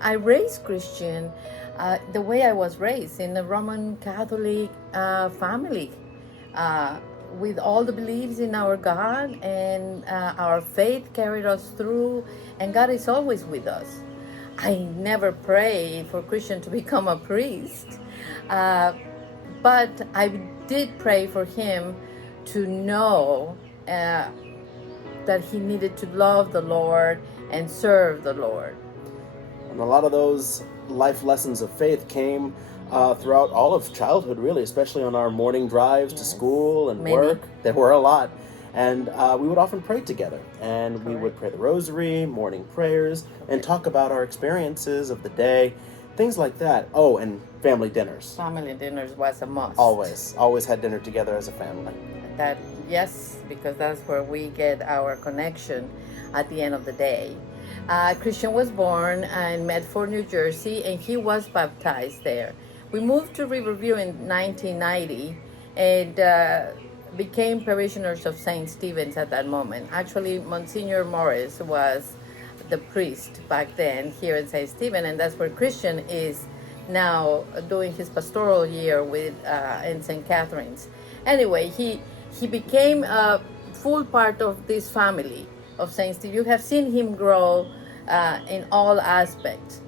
I raised Christian the way I was raised in a Roman Catholic family, with all the beliefs in our God, and our faith carried us through, and God is always with us. I never pray for Christian to become a priest, but I did pray for him to know that he needed to love the Lord and serve the Lord. And a lot of those life lessons of faith came throughout all of childhood, really, especially on our morning drives to school and work. There were a lot. And we would often pray together. And we would pray the rosary, morning prayers, and talk about our experiences of the day, things like that. Oh, and family dinners. Family dinners was a must. Always had dinner together as a family. That, yes, because that's where we get our connection at the end of the day. Christian was born in Medford, New Jersey, and he was baptized there. We moved to Riverview in 1990 and became parishioners of St. Stephen's at that moment. Actually, Monsignor Morris was the priest back then here in St. Stephen, and that's where Christian is now doing his pastoral year with in St. Catherine's. Anyway, he became a full part of this family of St. Stephen. You have seen him grow in all aspects.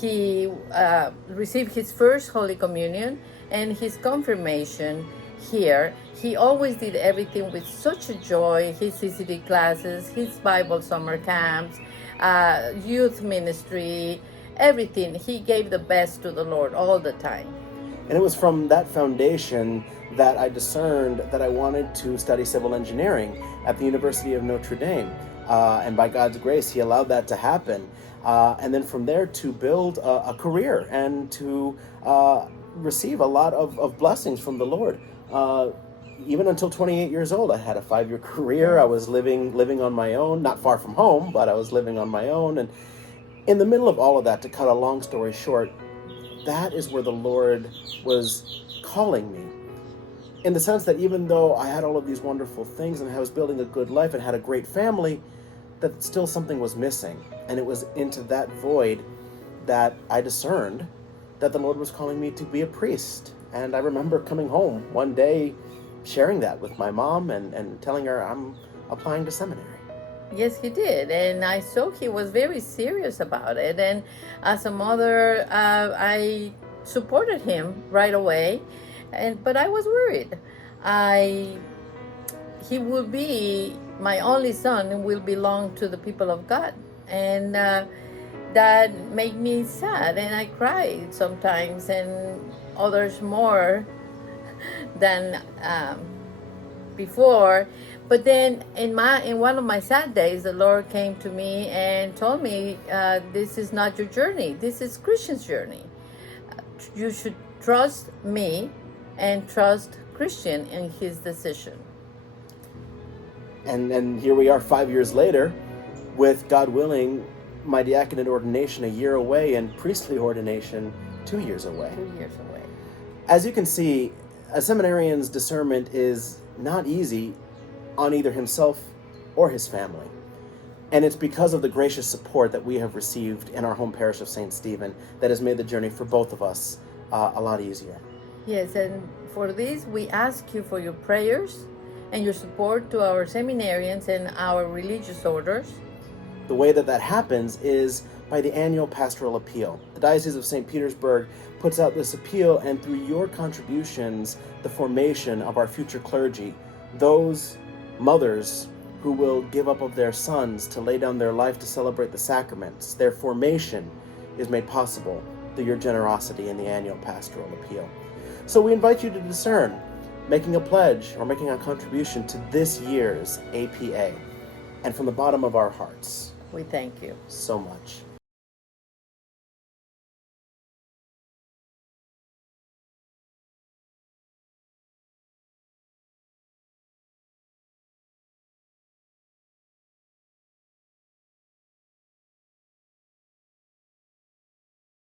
He received his first Holy Communion and his confirmation here. He always did everything with such a joy, his CCD classes, his Bible summer camps, youth ministry, everything. He gave the best to the Lord all the time. And it was from that foundation that I discerned that I wanted to study civil engineering at the University of Notre Dame. And by God's grace, he allowed that to happen. And then from there to build a career and to receive a lot of blessings from the Lord. Even until 28 years old, I had a 5-year career. I was living on my own, not far from home, but I was living on my own. And in the middle of all of that, to cut a long story short, that is where the Lord was calling me. In the sense that even though I had all of these wonderful things and I was building a good life and had a great family, that still something was missing. And it was into that void that I discerned that the Lord was calling me to be a priest. And I remember coming home one day, sharing that with my mom and telling her I'm applying to seminary. Yes, he did. And I saw he was very serious about it. And as a mother, I supported him right away. But I was worried. He will be my only son and will belong to the people of God. And that made me sad. And I cried sometimes, and others more than before. But then in one of my sad days, the Lord came to me and told me, this is not your journey. This is Christian's journey. You should trust me and trust Christian in his decision. And here we are 5 years later, with, God willing, my diaconate ordination a year away and priestly ordination 2 years away. 2 years away. As you can see, a seminarian's discernment is not easy on either himself or his family. And it's because of the gracious support that we have received in our home parish of St. Stephen that has made the journey for both of us a lot easier. Yes, and for this, we ask you for your prayers and your support to our seminarians and our religious orders. The way that happens is by the annual pastoral appeal. The Diocese of St. Petersburg puts out this appeal, and through your contributions, the formation of our future clergy, those mothers who will give up of their sons to lay down their life to celebrate the sacraments, their formation is made possible through your generosity in the annual pastoral appeal. So we invite you to discern, making a pledge or making a contribution to this year's APA. And from the bottom of our hearts, we thank you so much.